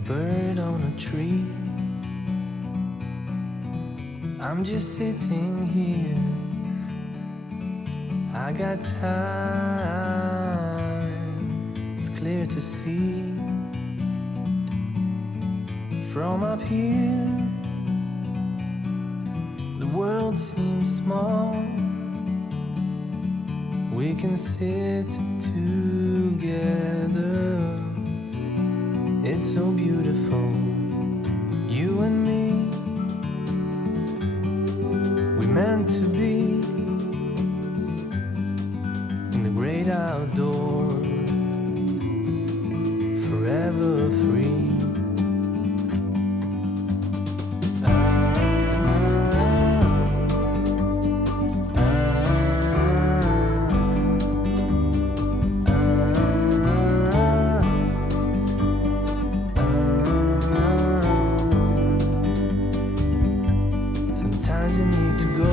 a bird on a tree. I'm just sitting here. I got time. It's clear to see. From up here, the world seems small. We can sit together. It's so beautiful, you and me. We meant to be in the great outdoors, forever free. Sometimes you need to go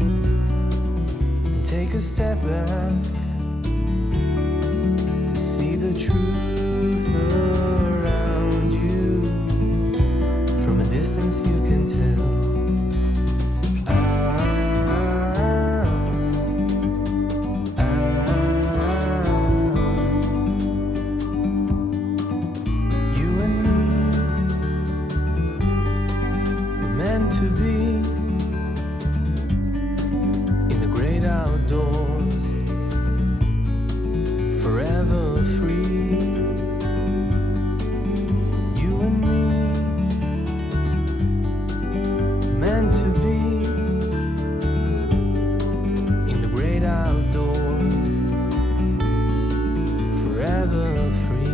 and take a step back to see the truth around you. From a distance you can tell. You and me were meant to be in the great outdoors, forever free. You and me meant to be in the great outdoors, forever free.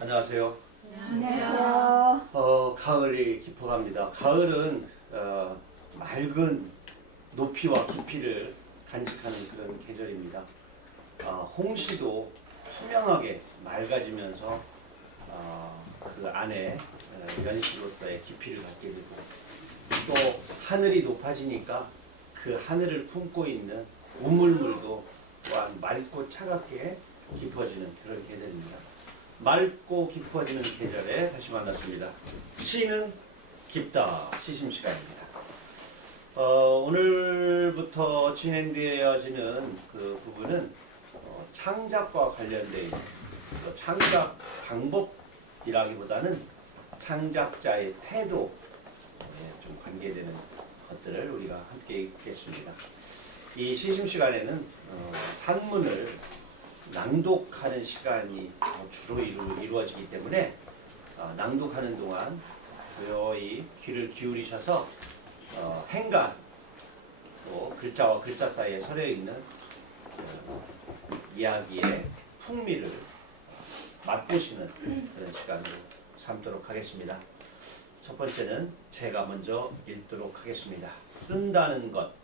안녕하세요. 안녕하세요. 가을이 깊어갑니다. 가을은 맑은 높이와 깊이를 간직하는 그런 계절입니다. 홍시도 투명하게 맑아지면서 그 안에 연시로서의 깊이를 갖게 되고, 또 하늘이 높아지니까 그 하늘을 품고 있는 우물물도 또한 맑고 차갑게 깊어지는 그런 계절입니다. 맑고 깊어지는 계절에 다시 만났습니다. 시는 깊다 시심 시간입니다. 오늘부터 진행되어지는 그 부분은 창작과 관련된 창작 방법이라기보다는 창작자의 태도에 좀 관계되는 것들을 우리가 함께 읽겠습니다. 이 시심 시간에는 산문을 낭독하는 시간이 주로 이루어지기 때문에 낭독하는 동안 고요히 귀를 기울이셔서 행간, 또 글자와 글자 사이에 서려 있는 이야기의 풍미를 맛보시는 그런 시간을 삼도록 하겠습니다. 첫 번째는 제가 먼저 읽도록 하겠습니다. 쓴다는 것.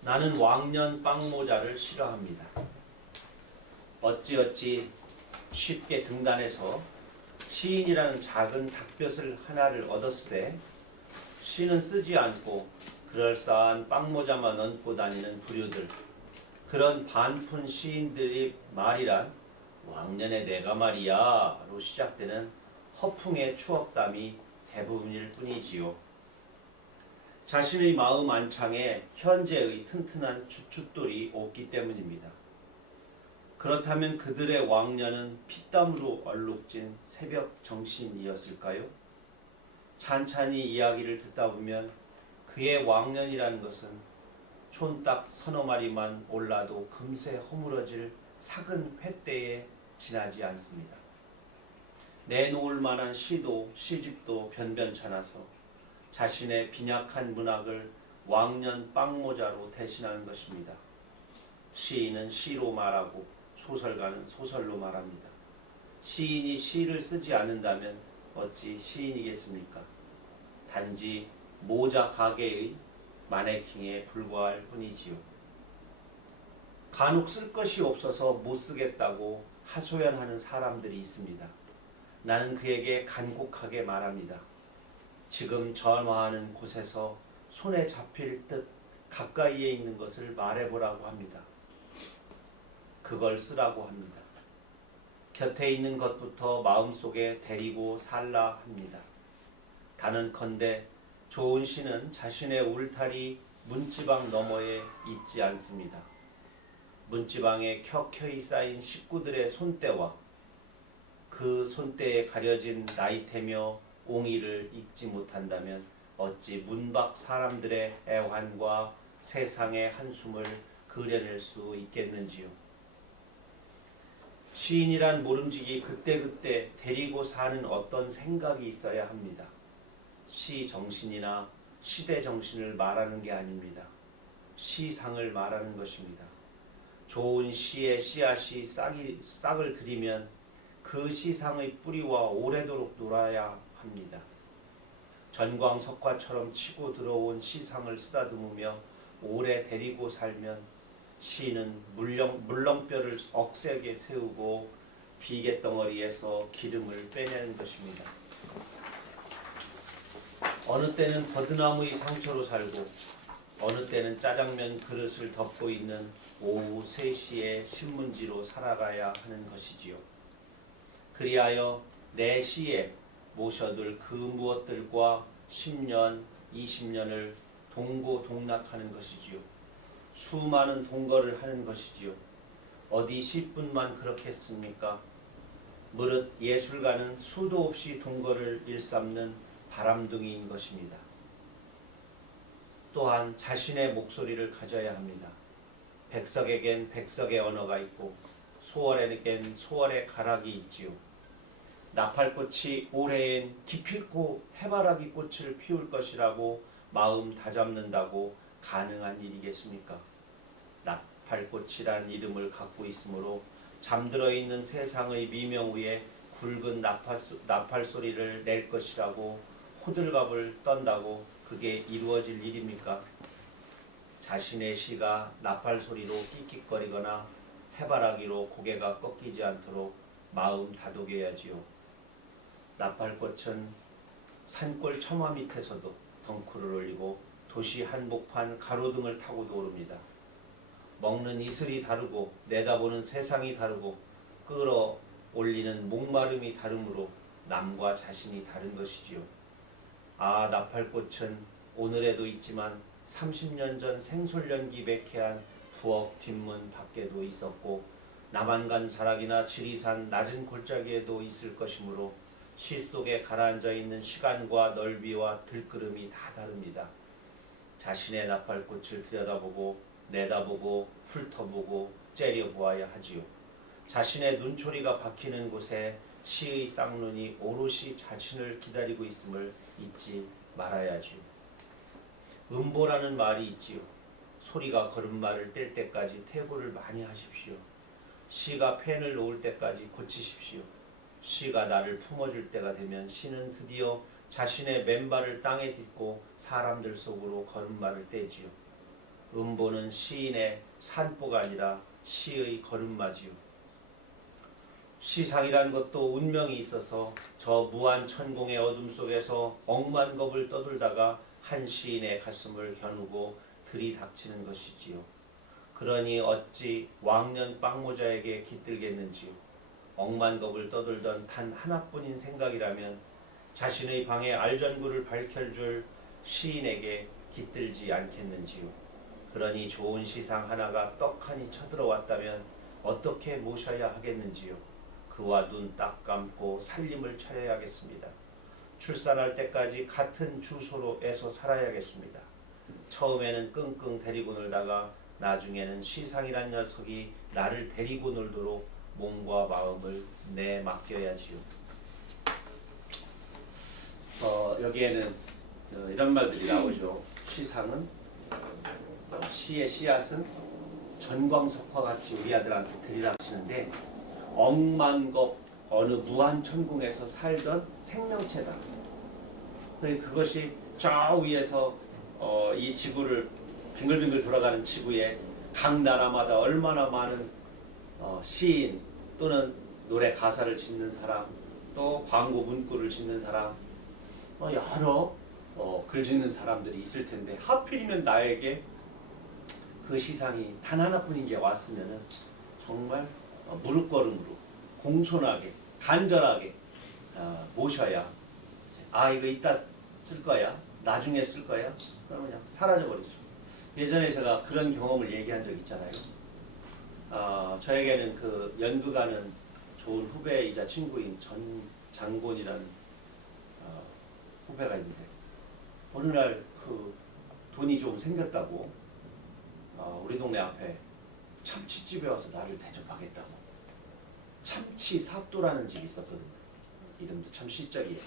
나는 왕년 빵모자를 싫어합니다. 어찌어찌 쉽게 등단해서 시인이라는 작은 닭볕을 하나를 얻었으되 시는 쓰지 않고 그럴싸한 빵모자만 얹고 다니는 부류들, 그런 반푼 시인들이 말이란 왕년의 내가 말이야 로 시작되는 허풍의 추억담이 대부분일 뿐이지요. 자신의 마음 안창에 현재의 튼튼한 주춧돌이 없기 때문입니다. 그렇다면 그들의 왕년은 피땀으로 얼룩진 새벽 정신이었을까요? 찬찬히 이야기를 듣다 보면 그의 왕년이라는 것은 촌딱 서너 마리만 올라도 금세 허물어질 삭은 횟대에 지나지 않습니다. 내놓을 만한 시도 시집도 변변찮아서 자신의 빈약한 문학을 왕년 빵모자로 대신하는 것입니다. 시인은 시로 말하고 소설가는 소설로 말합니다. 시인이 시를 쓰지 않는다면 어찌 시인이겠습니까? 단지 모자 가게의 마네킹에 불과할 뿐이지요. 간혹 쓸 것이 없어서 못 쓰겠다고 하소연하는 사람들이 있습니다. 나는 그에게 간곡하게 말합니다. 지금 전화하는 곳에서 손에 잡힐 듯 가까이에 있는 것을 말해보라고 합니다. 그걸 쓰라고 합니다. 곁에 있는 것부터 마음속에 데리고 살라 합니다. 단언컨대 좋은 시는 자신의 울타리 문지방 너머에 있지 않습니다. 문지방에 켜켜이 쌓인 식구들의 손때와 그 손때에 가려진 나이테며 옹이를 읽지 못한다면 어찌 문밖 사람들의 애환과 세상의 한숨을 그려낼 수 있겠는지요. 시인이란 모름지기 그때그때 데리고 사는 어떤 생각이 있어야 합니다. 시 정신이나 시대 정신을 말하는 게 아닙니다. 시상을 말하는 것입니다. 좋은 시의 씨앗이 싹을 들이면 그 시상의 뿌리와 오래도록 놀아야 합니다. 전광석화처럼 치고 들어온 시상을 쓰다듬으며 오래 데리고 살면 시는 물렁뼈를 억세게 세우고 비계덩어리에서 기름을 빼내는 것입니다. 어느 때는 버드나무의 상처로 살고 어느 때는 짜장면 그릇을 덮고 있는 오후 3시의 신문지로 살아가야 하는 것이지요. 그리하여 내 시에 모셔둘 그 무엇들과 10년, 20년을 동고동락하는 것이지요. 수많은 동거를 하는 것이지요. 어디 시뿐만 그렇겠습니까? 무릇 예술가는 수도 없이 동거를 일삼는 바람둥이인 것입니다. 또한 자신의 목소리를 가져야 합니다. 백석에겐 백석의 언어가 있고 소월에겐 소월의 가락이 있지요. 나팔꽃이 올해엔 기필코 해바라기 꽃을 피울 것이라고 마음 다잡는다고 가능한 일이겠습니까? 나팔꽃이란 이름을 갖고 있으므로 잠들어 있는 세상의 미명 위에 굵은 나팔 소리를 낼 것이라고 호들갑을 떤다고 그게 이루어질 일입니까? 자신의 시가 나팔 소리로 끽끽거리거나 해바라기로 고개가 꺾이지 않도록 마음 다독여야지요. 나팔꽃은 산골 처마 밑에서도 덩쿨을 올리고 도시 한복판 가로등을 타고도 오릅니다. 먹는 이슬이 다르고 내다보는 세상이 다르고 끌어올리는 목마름이 다르므로 남과 자신이 다른 것이지요. 아, 나팔꽃은 오늘에도 있지만 30년 전 생솔연기 매캐한 부엌 뒷문 밖에도 있었고 남한간 자락이나 지리산 낮은 골짜기에도 있을 것이므로 시 속에 가라앉아 있는 시간과 넓이와 들끓음이 다 다릅니다. 자신의 나팔꽃을 들여다보고 내다보고 훑어보고 째려보아야 하지요. 자신의 눈초리가 박히는 곳에 시의 쌍눈이 오롯이 자신을 기다리고 있음을 잊지 말아야지요. 음보라는 말이 있지요. 소리가 걸음마를 뗄 때까지 퇴고를 많이 하십시오. 시가 펜을 놓을 때까지 고치십시오. 시가 나를 품어줄 때가 되면 시는 드디어 자신의 맨발을 땅에 딛고 사람들 속으로 걸음마를 떼지요. 음보는 시인의 산보가 아니라 시의 걸음마지요. 시상이란 것도 운명이 있어서 저 무한 천공의 어둠 속에서 억만겁을 떠돌다가 한 시인의 가슴을 겨누고 들이닥치는 것이지요. 그러니 어찌 왕년 빵모자에게 깃들겠는지요. 억만겁을 떠돌던 단 하나뿐인 생각이라면 자신의 방에 알전구를 밝혀줄 시인에게 깃들지 않겠는지요. 그러니 좋은 시상 하나가 떡하니 쳐들어왔다면 어떻게 모셔야 하겠는지요. 그와 눈 딱 감고 살림을 차려야겠습니다. 출산할 때까지 같은 주소로 애서 살아야겠습니다. 처음에는 끙끙 데리고 놀다가 나중에는 시상이란 녀석이 나를 데리고 놀도록 몸과 마음을 내 맡겨야지요. 여기에는 이런 말들이 나오죠. 시상은 시의 씨앗은 전광석화 같이 우리 아들한테 들이닥치는데 억만겁 어느 무한천궁에서 살던 생명체다. 그것이 저 위에서 이 지구를 빙글빙글 돌아가는 지구에 각 나라마다 얼마나 많은 시인 또는 노래 가사를 짓는 사람, 또 광고 문구를 짓는 사람, 여러 글 짓는 사람들이 있을 텐데 하필이면 나에게 그 시상이 단 하나뿐인 게 왔으면은 정말 무릎걸음으로 공손하게 간절하게 모셔야 이거 이따 쓸 거야, 나중에 쓸 거야, 그러면 그냥 사라져 버리죠. 예전에 제가 그런 경험을 얘기한 적 있잖아요. 저에게는 그 연극하는 좋은 후배이자 친구인 전장곤이라는 후배가 있는데 어느 날 그 돈이 좀 생겼다고 우리 동네 앞에 참치집에 와서 나를 대접하겠다고. 참치 사또라는 집이 있었거든요. 이름도 참 시적이에요.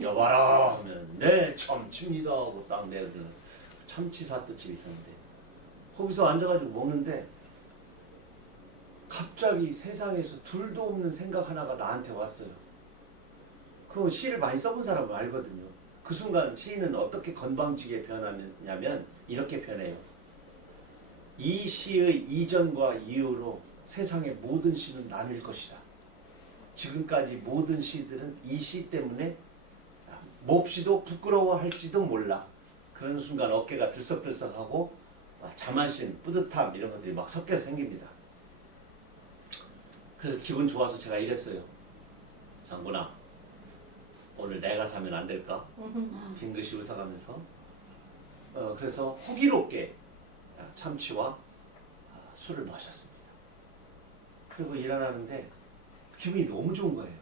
여봐라 하면 네 참치입니다 하고 딱 내어주는 참치 사또 집이 있었는데 거기서 앉아가지고 먹는데 갑자기 세상에서 둘도 없는 생각 하나가 나한테 왔어요. 그 시를 많이 써본 사람은 알거든요. 그 순간 시인은 어떻게 건방지게 변하냐면 이렇게 변해요. 이 시의 이전과 이후로 세상의 모든 시는 나뉠 것이다. 지금까지 모든 시들은 이 시 때문에 몹시도 부끄러워할지도 몰라. 그런 순간 어깨가 들썩들썩하고 자만심, 뿌듯함 이런 것들이 막 섞여서 생깁니다. 그래서 기분 좋아서 제가 이랬어요. 장군아, 오늘 내가 사면 안 될까? 빙긋이 웃어가면서 그래서 호기롭게 참치와 술을 마셨습니다. 그리고 일어나는데 기분이 너무 좋은 거예요.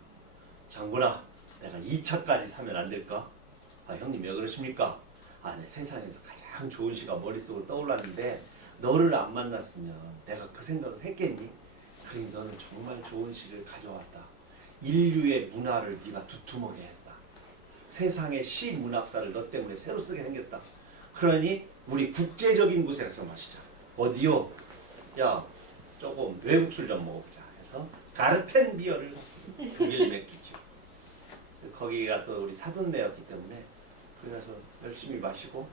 장군아, 내가 2차까지 사면 안 될까? 형님 왜 그러십니까? 내 세상에서 가장 좋은 시가 머릿속으로 떠올랐는데 너를 안 만났으면 내가 그 생각을 했겠니? 그러니 너는 정말 좋은 시를 가져왔다. 인류의 문화를 네가 두툼하게 했다. 세상의 시 문학사를 너 때문에 새로 쓰게 생겼다. 그러니 우리 국제적인 곳에 가서 마시자. 어디요? 야, 조금 외국 술 좀 먹어보자 해서 가르텐 비어를 독일 맥주죠. 거기가 또 우리 사돈네였기 때문에 그래서 열심히 마시고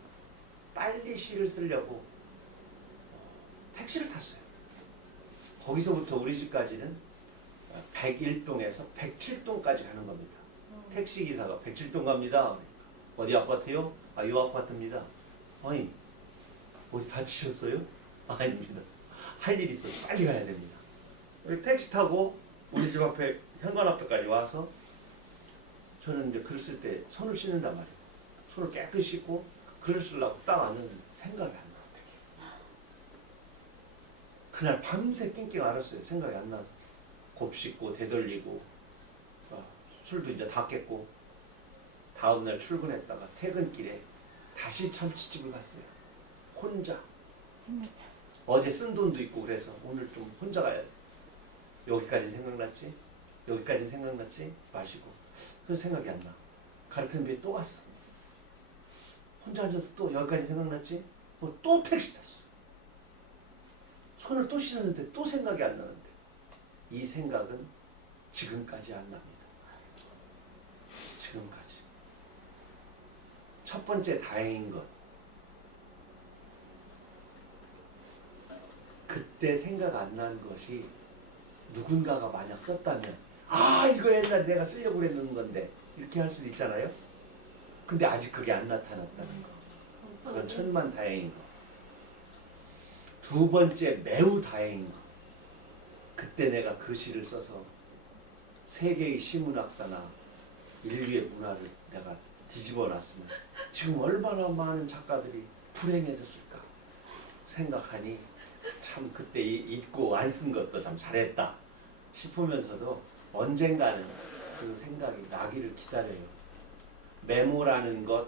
빨리 시를 쓰려고 택시를 탔어요. 거기서부터 우리 집까지는 101동에서 107동까지 가는 겁니다. 택시기사가 107동 갑니다. 어디 아파트요? 이 아파트입니다. 아니, 어디 다치셨어요? 아닙니다. 할 일 있어서 빨리 가야 됩니다. 택시 타고 우리 집 앞에 현관 앞에까지 와서 저는 이제 글 쓸 때 손을 씻는단 말이에요. 손을 깨끗이 씻고 글을 쓰려고 딱 왔는데 생각이 안 나. 그날 밤새 낑낑 앓았어요. 생각이 안 나서. 곱씹고 되돌리고 술도 이제 다 깼고 다음날 출근했다가 퇴근길에 다시 참치집을 갔어요. 혼자. 어제 쓴 돈도 있고 그래서 오늘 좀 혼자 가야 돼. 여기까지 생각났지? 여기까지 생각났지? 마시고. 그래서 생각이 안 나. 가르치는 배에 또 갔어. 혼자 앉아서 또 여기까지 생각났지? 또 택시 탔어. 손을 또 씻었는데 또 생각이 안 나는데 이 생각은 지금까지 안 납니다. 지금까지. 첫 번째 다행인 것. 그때 생각 안 난 것이 누군가가 만약 썼다면 이거 옛날 내가 쓰려고 그랬는 건데 이렇게 할 수도 있잖아요. 근데 아직 그게 안 나타났다는 거. 그건 천만 다행인 거. 두 번째 매우 다행인 거. 그때 내가 그 시를 써서 세계의 시문학사나 인류의 문화를 내가 뒤집어 놨으면 지금 얼마나 많은 작가들이 불행해졌을까 생각하니 참 그때 읽고 안 쓴 것도 참 잘했다 싶으면서도 언젠가는 그 생각이 나기를 기다려요. 메모라는 것,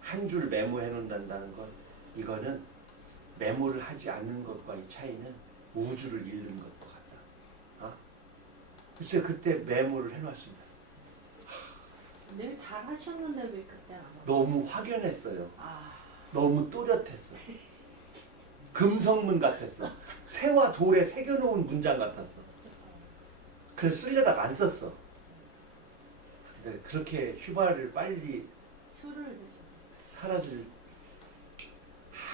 한 줄 메모해 놓는다는 것, 이거는 메모를 하지 않는 것과의 차이는 우주를 잃는 것과 같다. 글쎄 그때 메모를 해놨습니다. 늘 잘하셨는데 왜 그때 안 하셨어요? 너무 확연했어요. 너무 또렷했어. 금성문 같았어. 새와 돌에 새겨놓은 문장 같았어. 그래서 쓰려다가 안 썼어. 근데 그렇게 휴발을 빨리 술을 드셨어요. 사라질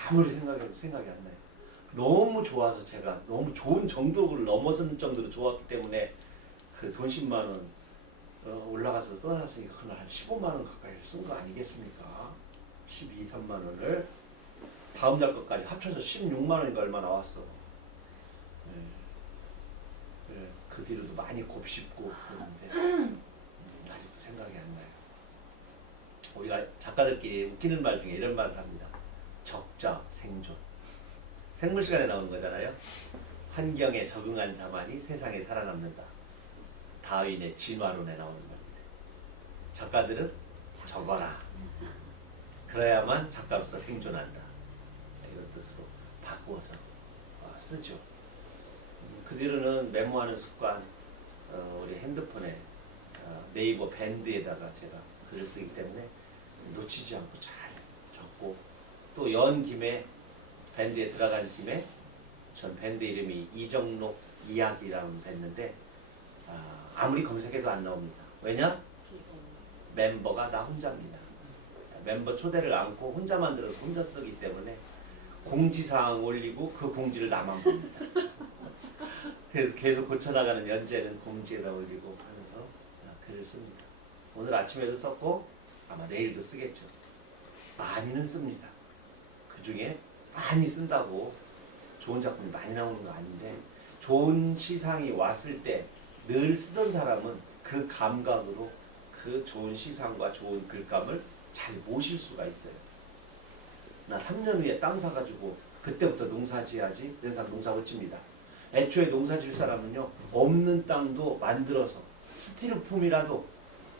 아무리 생각해도 생각이 안 나요. 너무 좋아서 제가 너무 좋은 정도를 넘어선 정도로 좋았기 때문에 그 돈 10만 원 올라가서 떠났으니까 그날 한 15만 원 가까이 쓴 거 아니겠습니까? 12, 3만 원을 다음 달 것까지 합쳐서 16만 원인가 얼마 나왔어. 네. 네. 그 뒤로도 많이 곱씹고 그랬는데 아직도 생각이 안 나요. 우리가 작가들끼리 웃기는 말 중에 이런 말을 합니다. 적자 생존. 생물 시간에 나오는 거잖아요. 환경에 적응한 자만이 세상에 살아남는다. 다윈의 진화론에 나오는 겁니다. 작가들은 적어라. 그래야만 작가로서 생존한다. 이런 뜻으로 바꾸어서 쓰죠. 그 뒤로는 메모하는 습관, 우리 핸드폰에 네이버 밴드에다가 제가 글을 쓰기 때문에 놓치지 않고 잘 적고 또 연 김에 밴드에 들어간 김에 전 밴드 이름이 이정록 이야기라는 밴드인데 아무리 검색해도 안 나옵니다. 왜냐? 멤버가 나 혼자입니다. 멤버 초대를 않고 혼자 만들어서 혼자 쓰기 때문에 공지사항 올리고 그 공지를 나만 봅니다. 그래서 계속 고쳐나가는 연재는 공지에다 올리고 하면서 글을 씁니다. 오늘 아침에도 썼고 아마 내일도 쓰겠죠. 많이는 씁니다. 그 중에 많이 쓴다고 좋은 작품이 많이 나오는 거 아닌데 좋은 시상이 왔을 때 늘 쓰던 사람은 그 감각으로 그 좋은 시상과 좋은 글감을 잘 모실 수가 있어요. 나 3년 후에 땅 사가지고 그때부터 농사 지어야지. 그런 사람 농사 못 칩니다. 애초에 농사 질 사람은요 없는 땅도 만들어서 스티로폼이라도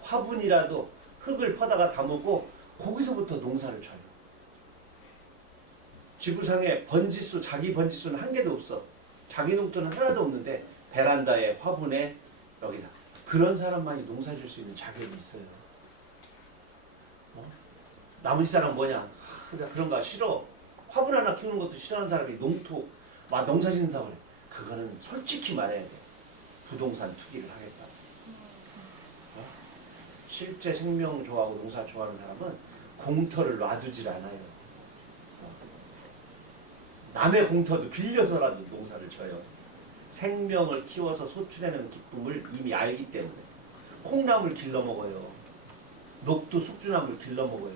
화분이라도 흙을 퍼다가 담고 거기서부터 농사를 쳐요. 지구상에 번지수, 자기 번지수는 한 개도 없어. 자기 농토는 하나도 없는데 베란다에 화분에 여기다 그런 사람만이 농사 질 수 있는 자격이 있어요. 나머지 사람 뭐냐? 나 그런 거 싫어. 화분 하나 키우는 것도 싫어하는 사람이 농토 막 농사 짓는 사람 그래. 그거는 솔직히 말해야 돼. 부동산 투기를 하겠다. 실제 생명 좋아하고 농사 좋아하는 사람은 공터를 놔두질 않아요. 남의 공터도 빌려서라도 농사를 져요. 생명을 키워서 소출해내는 기쁨을 이미 알기 때문에. 콩나물 길러 먹어요. 녹두 숙주나물 길러 먹어요.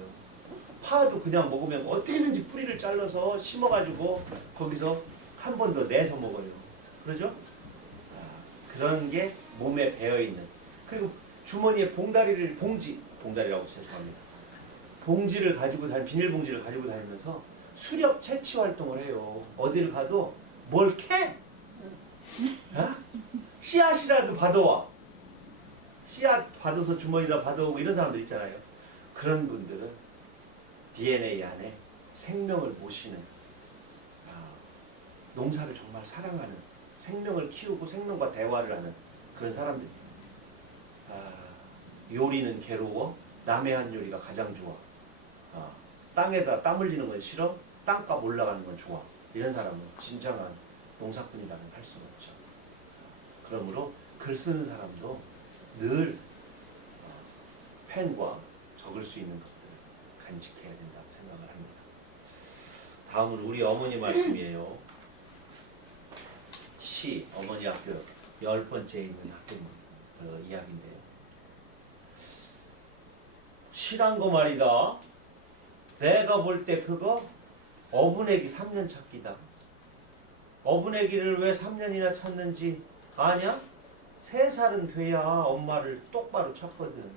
파도 그냥 먹으면 어떻게든지 뿌리를 잘라서 심어가지고 거기서 한 번 더 내서 먹어요. 그러죠? 그런 게 몸에 배어있는. 그리고 주머니에 봉다리라고 죄송합니다. 봉지를 가지고 비닐봉지를 가지고 다니면서 수렵 채취 활동을 해요. 어디를 가도 뭘 캐? 씨앗이라도 받아와. 씨앗 받아서 주머니에다 받아오고 이런 사람들 있잖아요. 그런 분들은 DNA 안에 생명을 모시는 농사를 정말 사랑하는 생명을 키우고 생명과 대화를 하는 그런 사람들. 요리는 괴로워. 남의 한 요리가 가장 좋아. 땅에다 땀 흘리는 건 싫어. 땅값 올라가는 건 좋아. 이런 사람은 진정한 농사꾼이라고 할 수가 없죠. 그러므로 글 쓰는 사람도 늘 펜과 적을 수 있는 것들을 간직해야 된다고 생각을 합니다. 다음은 우리 어머니 말씀이에요. 시 어머니 학교 10번째에 있는 학교 이야기인데요. 시란 거 말이다. 내가 볼 때 그거 어분애기 3년 찾기다. 어분애기를 왜 3년이나 찾는지 아냐? 3살은 돼야 엄마를 똑바로 찾거든.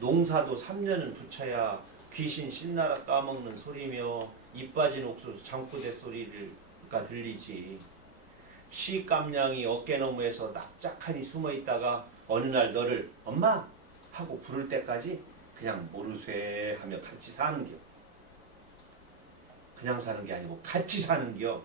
농사도 3년은 붙여야 귀신 신나라 까먹는 소리며 입 빠진 옥수수 장구대 소리가 들리지. 시 깜냥이 어깨너머에서 납작하니 숨어있다가 어느 날 너를 엄마! 하고 부를 때까지 그냥 모르쇠 하며 같이 사는겨. 그냥 사는 게 아니고 같이 사는겨.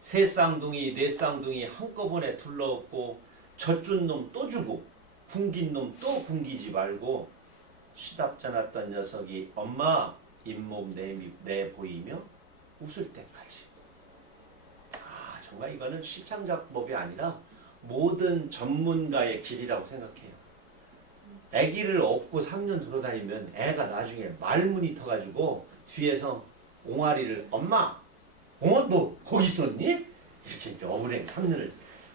세 쌍둥이 네 쌍둥이 한꺼번에 둘러엎고 젖준 놈 또 주고 굶긴 놈 또 굶기지 말고 시답잖았던 녀석이 엄마 잇몸 내보이며 웃을 때까지. 정말 이거는 시창작법이 아니라 모든 전문가의 길이라고 생각해요. 아기를 업고 3년 돌아다니면 애가 나중에 말문이 터가지고 뒤에서 옹알이를 엄마 너 거기 있었니? 이렇게 이제 어분액 3년을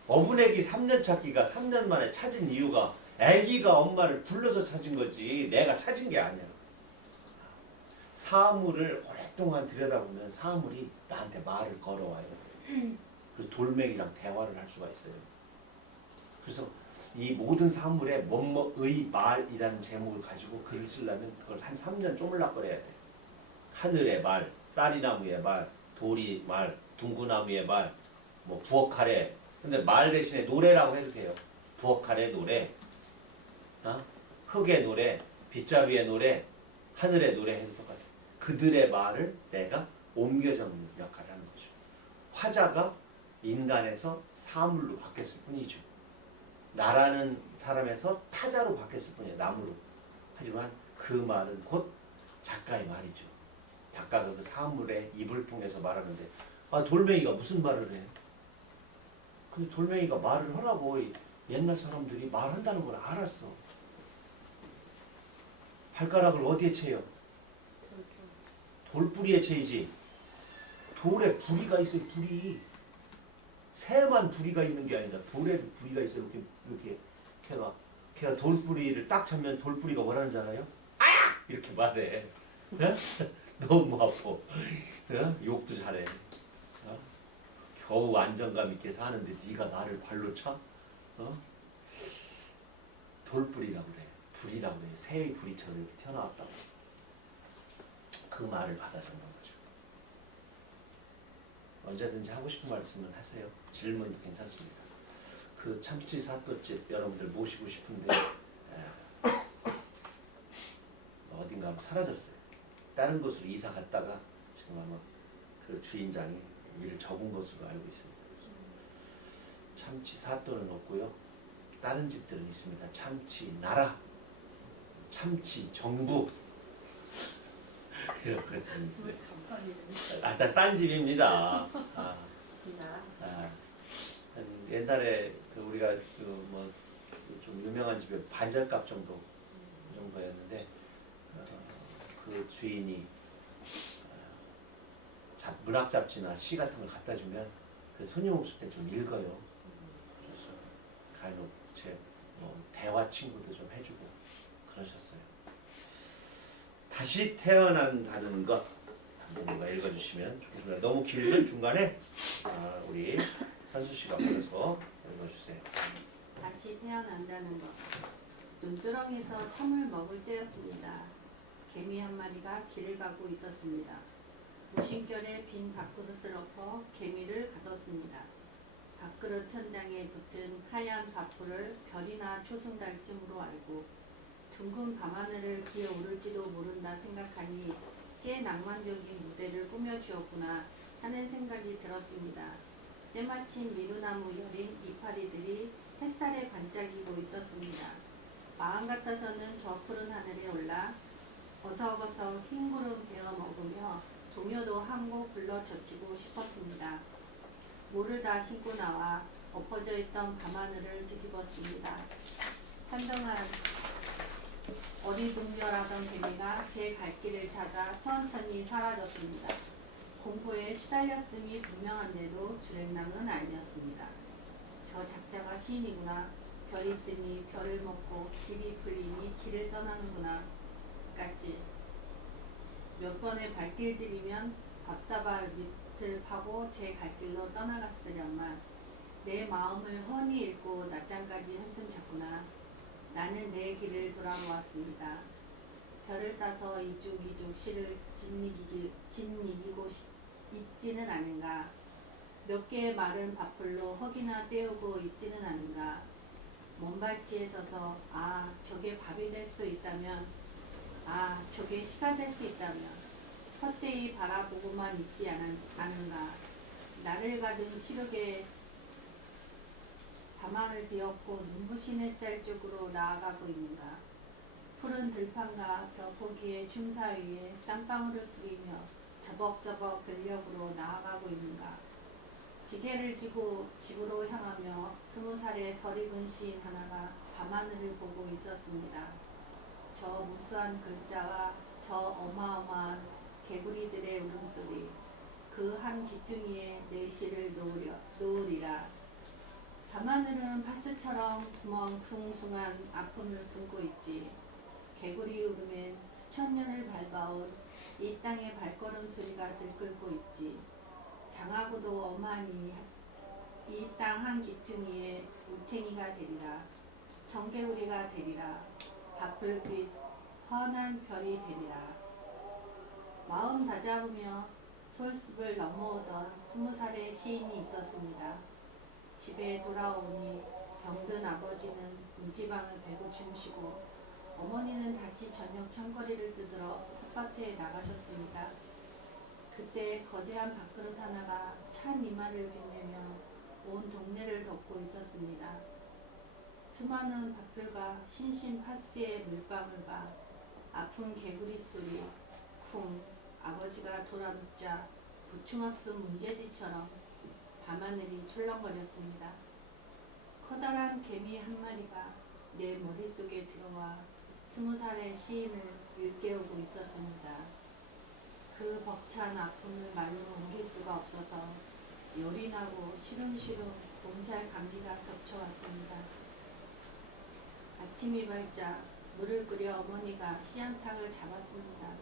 어분액이 3년 찾기가 3년 만에 찾은 이유가 아기가 엄마를 불러서 찾은 거지 내가 찾은 게 아니야. 사물을 오랫동안 들여다보면 사물이 나한테 말을 걸어와요. 그래서 돌멩이랑 대화를 할 수가 있어요. 그래서 이 모든 사물에 뭐뭐의 말이라는 제목을 가지고 글을 쓰려면 그걸 한 3년 쪼물락거려야 돼. 하늘의 말, 쌀이나무의 말, 돌이 말, 둥구나무의 말, 뭐 부엌칼에. 근데 말 대신에 노래라고 해도 돼요. 부엌칼의 노래, 흙의 노래, 빗자루의 노래, 하늘의 노래 해도 똑같아요. 그들의 말을 내가 옮겨 적는 역할을 하는 거죠. 화자가 인간에서 사물로 바뀌었을 뿐이죠. 나라는 사람에서 타자로 바뀌었을 뿐이에요. 나무로. 하지만 그 말은 곧 작가의 말이죠. 작가가 그 사물의 입을 통해서 말하는데 돌멩이가 무슨 말을 해? 근데 돌멩이가 말을 하라고 옛날 사람들이 말한다는 걸 알았어. 발가락을 어디에 채요? 돌뿌리에 채이지. 돌에 부리가 있어요. 부리. 새만 부리가 있는 게 아니라 돌에도 부리가 있어요. 이렇게 걔가 돌뿌리를 딱 잡으면 돌뿌리가 뭐라는 줄 알아요? 아야! 이렇게 말해. 너무 아파. 욕도 잘해. 겨우 안정감 있게 사는데 네가 나를 발로 차? 돌뿌리라고 그래. 불이라고 그래. 새의 부리처럼 이렇게 튀어나왔다고. 그 말을 받아 적는 거죠. 언제든지 하고 싶은 말씀은 하세요. 질문도 괜찮습니다. 그 참치 사또집 여러분들 모시고 싶은데 어딘가 사라졌어요. 다른 곳으로 이사 갔다가 지금 아마 그 주인장이 일을 접은 것으로 알고 있습니다. 참치 사또는 없고요. 다른 집들은 있습니다. 참치 나라, 참치 정부 이런 것들이 있어요. 다 싼 집입니다. 옛날에 그 우리가 그 뭐 좀 유명한 집에 반절값 정도였는데 그 주인이 문학 잡지나 시 같은 걸 갖다 주면 그 손님 없을 때 좀 읽어요. 그래서 간혹 제 대화 친구도 좀 해주고 그러셨어요. 다시 태어난다는 것 누가 읽어주시면 좋겠습니다. 너무 길면 중간에 우리 현수 씨가 걸어서 읽어주세요. 다시 태어난다는 것. 눈두렁에서 참을 먹을 때였습니다. 개미 한 마리가 길을 가고 있었습니다. 무심결에 빈 밥그릇을 엎어 개미를 가뒀습니다. 밥그릇 천장에 붙은 하얀 밥풀을 별이나 초승달쯤으로 알고 둥근 밤하늘을 기어오를지도 모른다 생각하니 꽤 낭만적인 무대를 꾸며주었구나 하는 생각이 들었습니다. 때마침 미루나무 여린 이파리들이 햇살에 반짝이고 있었습니다. 마음 같아서는 저 푸른 하늘에 올라 어석어석 흰 구름 베어 먹으며 동요도 한 곡 불러 젖히고 싶었습니다. 모를 다 신고 나와 엎어져 있던 밤하늘을 뒤집었습니다. 한동안 어리둥절하던 개미가 제 갈 길을 찾아 천천히 사라졌습니다. 공포에 시달렸음이 분명한데도 주랭랑은 아니었습니다. 저 작자가 시인이구나. 별이 뜨니 별을 먹고 길이 풀리니 길을 떠나는구나. 같지. 몇 번의 발길질이면 밥사발 밑을 파고 제 갈 길로 떠나갔으련만 내 마음을 훤히 읽고 낮잠까지 한숨 잤구나. 나는 내 길을 돌아보았습니다. 별을 따서 이죽이죽 시를 짓이기고 있지는 않은가. 몇 개의 마른 밥풀로 헉이나 때우고 있지는 않은가. 먼발치에 서서 저게 밥이 될 수 있다면 저게 시가 될 수 있다면 헛되이 바라보고만 있지 않은가. 나를 가둔 시력에 밤하늘 뒤엎고 눈부신 햇살 쪽으로 나아가고 있는가. 푸른 들판과 벼포기의 춤사 위에 땀방울을 뿌리며 저벅저벅 근력으로 나아가고 있는가. 지게를 지고 집으로 향하며 20살의 설익은 시인 하나가 밤하늘을 보고 있었습니다. 저 무수한 글자와 저 어마어마한 개구리들의 울음소리, 그 한 귀퉁이에 내 실을 놓으리라. 밤하늘은 파스처럼 멍퉁숭한 아픔을 품고 있지. 개구리 울음엔 수천 년을 밟아온 이 땅의 발걸음 소리가 들끓고 있지. 장하고도 어마니 이 땅 한 귀퉁이에 울챙이가 되리라. 정개구리가 되리라. 밥풀빛 환한 별이 되리라. 마음 다잡으며 솔숲을 넘어오던 20살의 시인이 있었습니다. 집에 돌아오니 병든 아버지는 문지방을 베고 주무시고 어머니는 다시 저녁 청거리를 뜯으러 텃밭에 나가셨습니다. 그때 거대한 밥그릇 하나가 찬 이마를 빛내며 온 동네를 덮고 있었습니다. 수많은 밥풀과 신신 파스의 물방울 봐 아픈 개구리 소리 쿵 아버지가 돌아눕자 부충학습 문제지처럼 밤하늘이 출렁거렸습니다. 커다란 개미 한 마리가 내 머릿속에 들어와 20살의 시인을 일깨우고 있었습니다. 그 벅찬 아픔을 말로 옮길 수가 없어서 열이 나고 시름시름 몸살 감기가 겹쳐왔습니다. 아침이 밝자 물을 끓여 어머니가 씨앗탕을 잡았습니다.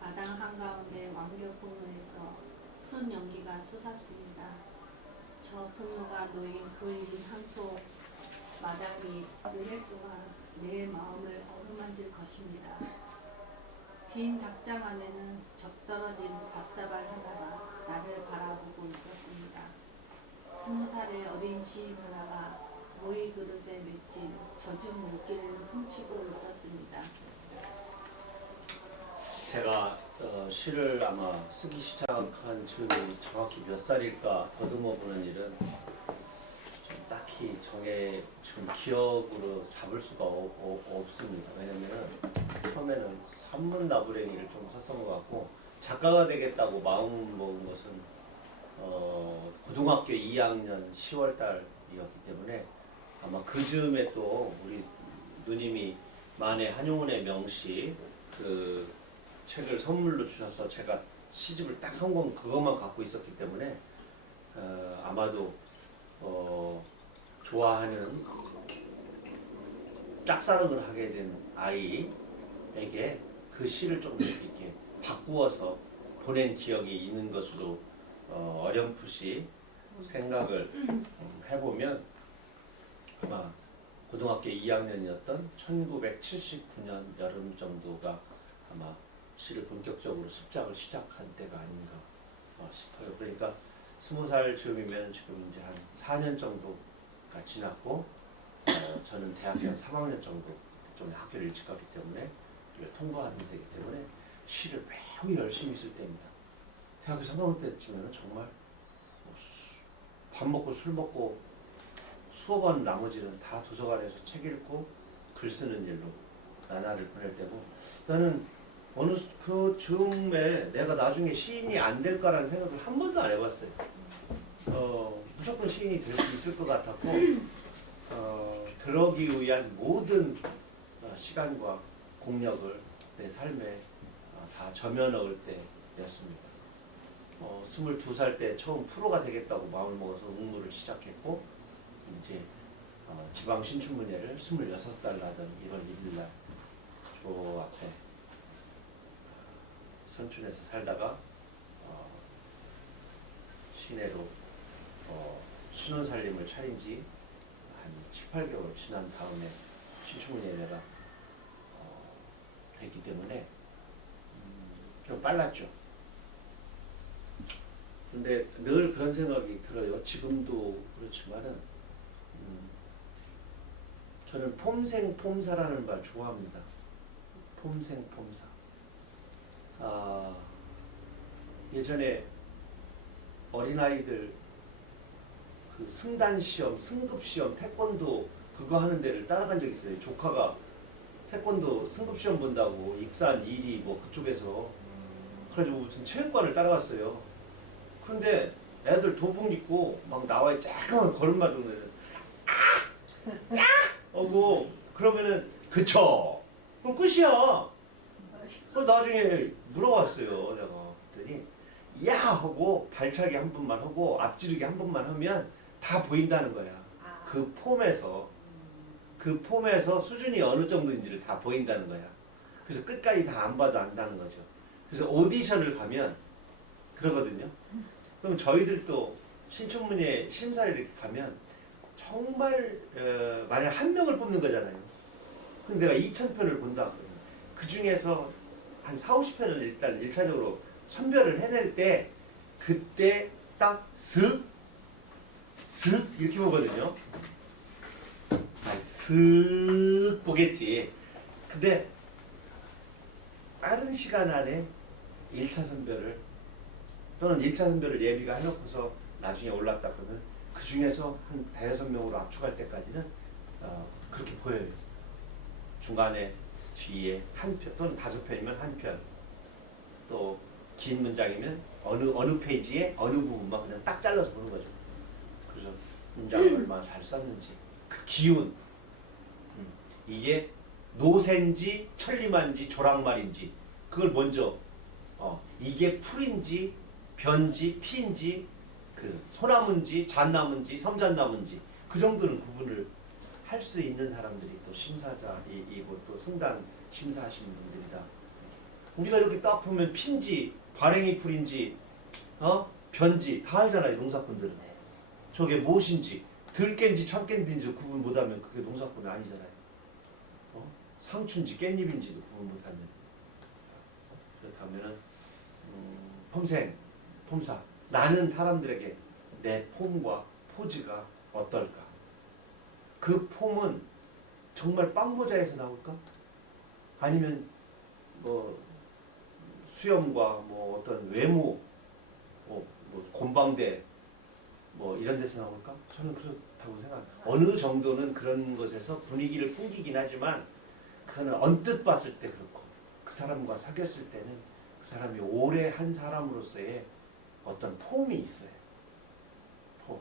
마당 한가운데 왕겨풍로에서 푸른 연기가 솟았습니다. 저 풍로가 놓인 그 한소 마당이 오랫동안 내 마음을 어루만질 것입니다. 빈 닭장 안에는 적떨어진 밥사발 하나가 나를 바라보고 있었습니다. 20살의 어린 시인 하나가 모이 그릇에 맺힌 젖은 물기를 훔치고 있었습니다. 제가 시를 아마 쓰기 시작한 즈음이 정확히 몇 살일까 더듬어 보는 일은 좀 딱히 지금 기억으로 잡을 수가 없습니다. 왜냐면 처음에는 산문나부랭이를 좀 썼던 것 같고 작가가 되겠다고 마음 먹은 것은 고등학교 2학년 10월 달이었기 때문에 아마 그 즈음에 또 우리 누님이 만해 한용운의 명시 그 책을 선물로 주셔서 제가 시집을 딱 한 권 그것만 갖고 있었기 때문에 아마도 좋아하는 짝사랑을 하게 된 아이에게 그 시를 좀 이렇게 바꾸어서 보낸 기억이 있는 것으로 어렴풋이 생각을 해보면 아마 고등학교 2학년이었던 1979년 여름 정도가 아마 시를 본격적으로 습작을 시작한 때가 아닌가 싶어요. 그러니까 20살 즈음이면 지금 이제 한 4년 정도가 지났고 저는 대학교 3학년 정도 좀 학교를 일찍 갔기 때문에 통과하는 때이기 때문에 시를 매우 열심히 쓸 때입니다. 대학교 3학년 때쯤에는 정말 밥 먹고 술 먹고 수업하는 나머지는 다 도서관에서 책 읽고 글 쓰는 일로 나날을 보낼 때고 나는 어느 그 즈음에 내가 나중에 시인이 안 될까라는 생각을 한 번도 안 해봤어요. 무조건 시인이 될 수 있을 것 같았고 그러기 위한 모든 시간과 공력을 내 삶에 다 점여 넣을 때였습니다. 22살 때 처음 프로가 되겠다고 마음을 먹어서 응모를 시작했고 이제 지방 신춘문예를 26살 나던 1월 1일 날 저 앞에 선춘에서 살다가 시내로 신혼살림을 차린 지 한 7, 8개월 지난 다음에 신춘문예가 됐기 때문에 좀 빨랐죠. 근데 늘 그런 생각이 들어요. 지금도 그렇지만은 저는 폼생폼사라는 말 좋아합니다. 폼생폼사. 예전에 어린아이들 그 승단시험, 승급시험, 태권도 그거 하는 데를 따라간 적이 있어요. 조카가 태권도 승급시험 본다고 익산, 이리 뭐 그쪽에서 그래가지고 무슨 체육관을 따라갔어요. 그런데 애들 도복 입고 막 나와요. 조그만 걸음마 정도는 하고 그러면은 그쵸? 그럼 끝이야. 그럼 나중에 물어봤어요. 내가 그랬더니 야 하고 발차기 한 번만 하고 앞지르기 한 번만 하면 다 보인다는 거야. 그 폼에서 수준이 어느 정도인지를 다 보인다는 거야. 그래서 끝까지 다 안 봐도 안다는 거죠. 그래서 오디션을 가면 그러거든요. 그럼 저희들도 신춘문예 심사를 이렇게 가면 정말 만약 한 명을 뽑는 거잖아요. 근데 내가 2,000편을 본다 그러면 그 중에서 한 4, 50편을 일단 1차적으로 선별을 해낼 때 그때 딱 슥 이렇게 보거든요. 아니 슥 보겠지. 근데 빠른 시간 안에 1차 선별을 또는 1차 선별을 예비가 해놓고서 나중에 올랐다 그러면 그 중에서 한 5-6명으로 압축할 때까지는 그렇게 보여요. 중간에 뒤에 한 편 또는 5편이면 한 편, 또 긴 문장이면 어느 페이지에 어느 부분만 그냥 딱 잘라서 보는 거죠. 그래서 문장을 얼마나 잘 썼는지 그 기운, 이게 노새인지 천리만인지 조랑말인지 그걸 먼저 이게 풀인지 변지 피인지 그 소나무인지 잣나무인지 섬잣나무인지 그 정도는 구분을 할 수 있는 사람들이 또 심사자이고 또 승단 심사하시는 분들이다. 우리가 이렇게 딱 보면 핀지 발행이 풀인지 변지 다 알잖아요. 농사꾼들은 저게 무엇인지 들깬지 참깬지 구분 못하면 그게 농사꾼이 아니잖아요. 상추인지 깻잎인지도 구분 못하는. 그렇다면 폼사 나는 사람들에게 내 폼과 포즈가 어떨까? 그 폼은 정말 빵모자에서 나올까? 아니면 뭐 수염과 뭐 어떤 외모, 뭐 곤방대 뭐 이런 데서 나올까? 저는 그렇다고 생각합니다. 어느 정도는 그런 것에서 분위기를 풍기긴 하지만 그거는 언뜻 봤을 때 그렇고 그 사람과 사귀었을 때는 그 사람이 오래 한 사람으로서의 어떤 폼이 있어요. 폼.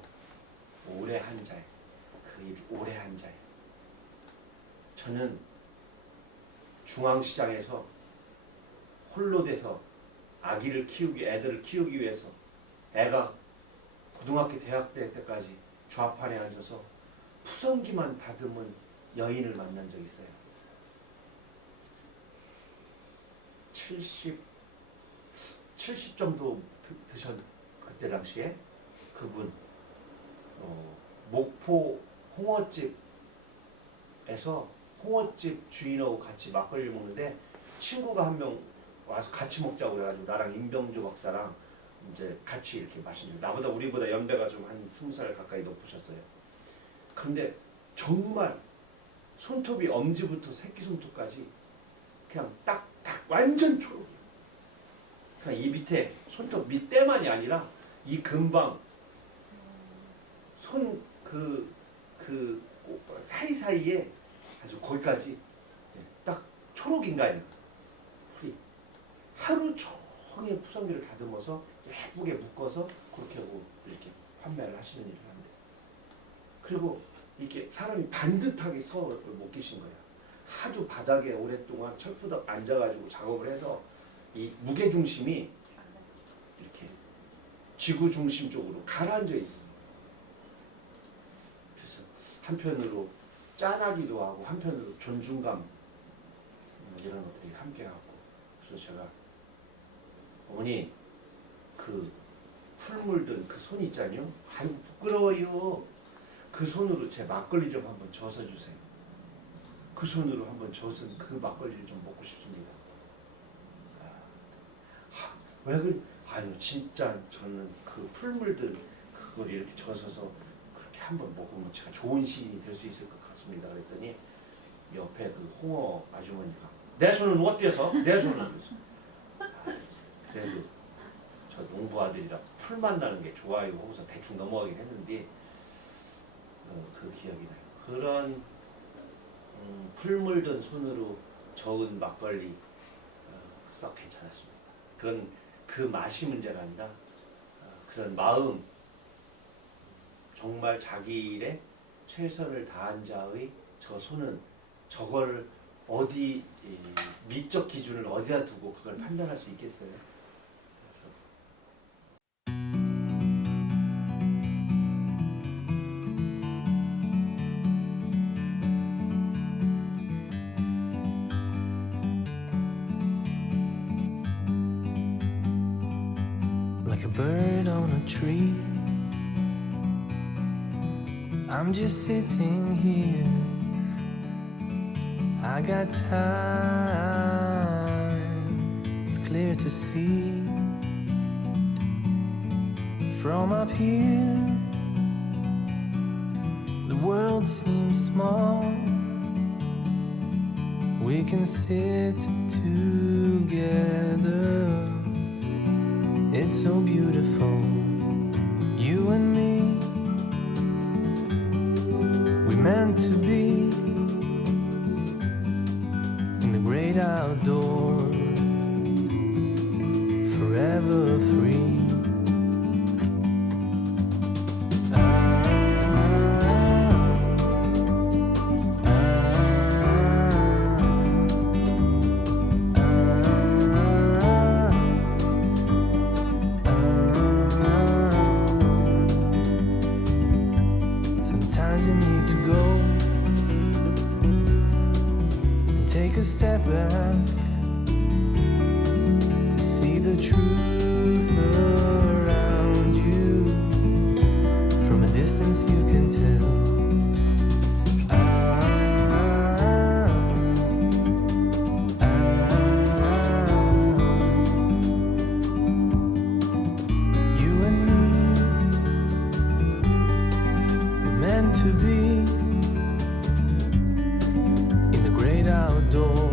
오래 한 자에. 그 입이 오래 한 자에. 저는 중앙시장에서 홀로 돼서 애들을 키우기 위해서 애가 고등학교 대학 때까지 좌판에 앉아서 푸성기만 다듬은 여인을 만난 적이 있어요. 70 정도 드셨 그때 당시에 그분 목포 홍어집에서 홍어집 주인하고 같이 막걸리 먹는데 친구가 한 명 와서 같이 먹자고 그래가지고 나랑 임병조 박사랑 이제 같이 이렇게 마시는 나보다 우리보다 연배가 좀 한 20살 가까이 높으셨어요. 근데 정말 손톱이 엄지부터 새끼손톱까지 그냥 딱 완전 초록. 그냥 이 밑에 손톱 밑에만이 아니라 이 근방 손 그 사이사이에 아주 거기까지 딱 초록인가요. 풀이 하루 종일 푸성기를 다듬어서 예쁘게 묶어서 그렇게 하고 이렇게 판매를 하시는 일을 합니다. 그리고 이렇게 사람이 반듯하게 서 못 계신 거예요. 하도 바닥에 오랫동안 철푸덕 앉아가지고 작업을 해서 이 무게 중심이 이렇게 지구 중심 쪽으로 가라앉아 있어. 그래서 한편으로 짠하기도 하고 한편으로 존중감 이런 것들이 함께하고 그래서 제가 어머니 그 풀 물든 그 손 있잖아요. 아이고 부끄러워요. 그 손으로 제 막걸리 좀 한번 져서 주세요. 그 손으로 한번 져서 그 막걸리를 좀 먹고 싶습니다. 왜 그래? 아니 진짜 저는 그 풀 물든 그걸 이렇게 져서서 그렇게 한번 먹으면 제가 좋은 시인이 될 수 있을 것 같습니다. 그랬더니 옆에 그 홍어 아주머니가 내 손은 어때서? 내 손은 그래도 저 농부 아들이라 풀 만나는 게 좋아요 하고서 대충 넘어가긴 했는데 그 기억이 나요. 그런 풀 물든 손으로 저은 막걸리 썩 괜찮았습니다. 그건 그 맛이 문제가 아니라 그런 마음, 정말 자기 일에 최선을 다한 자의 저 손은 저걸 어디 미적 기준을 어디다 두고 그걸 판단할 수 있겠어요? like a bird on a tree. I'm just sitting here. I got time. It's clear to see from up here. The world seems small. We can sit together. It's so beautiful, you and me. We meant to be in the great outdoors, forever free. Sometimes you need to go and take a step back to see the truth around you. From a distance you can tell. You and me meant to be in the great outdoors.